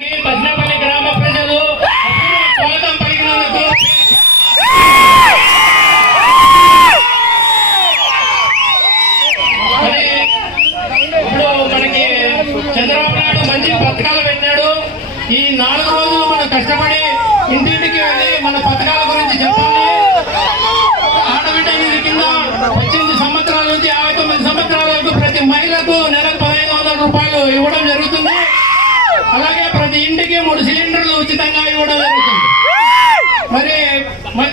బద్నపల్లి గ్రామ ప్రజలు స్వాగతం పలికినందుకు ఇప్పుడు మనకి చంద్రబాబు నాయుడు మంచి పథకాలు పెట్టాడు. ఈ నాలుగు రోజులు మనం కష్టపడి ఇంటింటికి వెళ్ళి మన పథకాల గురించి చెప్పాలి. ఆడబిడ్డ నిధి కింద పద్దెనిమిది సంవత్సరాల నుంచి యాభై తొమ్మిది సంవత్సరాల వరకు ప్రతి మహిళకు నెలకు పదహైదు వందల రూపాయలు ఇవ్వడం జరుగుతుంది. అలాగే ప్రతి ఇంటికి మూడు సిలిండర్లు ఉచితంగా ఇవ్వడం జరుగుతుంది. మరి మ-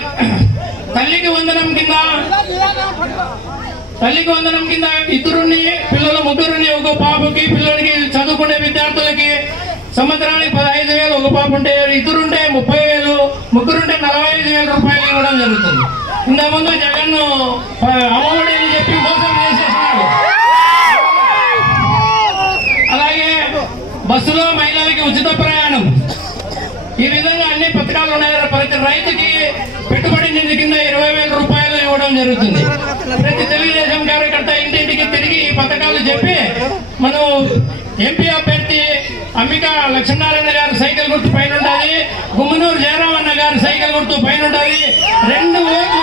తల్లికి వందనం కింద తల్లికి వందనం కింద ఇద్దరుని పిల్లలు ముగ్గురుని ఒక పాపకి పిల్లలకి చదువుకునే విద్యార్థులకి సంవత్సరానికి పదహైదు వేలు ఒక పాప ఉంటే ఇద్దరుంటే ముప్పై వేలు ముగ్గురుంటే నలభై ఐదు వేల రూపాయలు ఇవ్వడం జరుగుతుంది. ఇంతకుముందు జగన్ అమ్మఒడి బస్సులో మహిళలకి ఉచిత ప్రయాణం. ఈ విధంగా అన్ని పథకాలు ఉన్నాయి? ప్రతి రైతుకి పెట్టుబడి నిధి కింద ఇరవై వేల రూపాయలు ఇవ్వడం జరుగుతుంది. ప్రతి తెలుగుదేశం కార్యకర్త ఇంటింటికి తిరిగి ఈ పథకాలు చెప్పి మనం ఎంపీ అభ్యర్థి అంబిక లక్ష్మీనారాయణ గారి సైకిల్ గుర్తు పైన ఉండాలి గుమ్మనూరు జయరామన్న గారి సైకిల్ గుర్తు పైన ఉండాలి రెండు ఓట్లు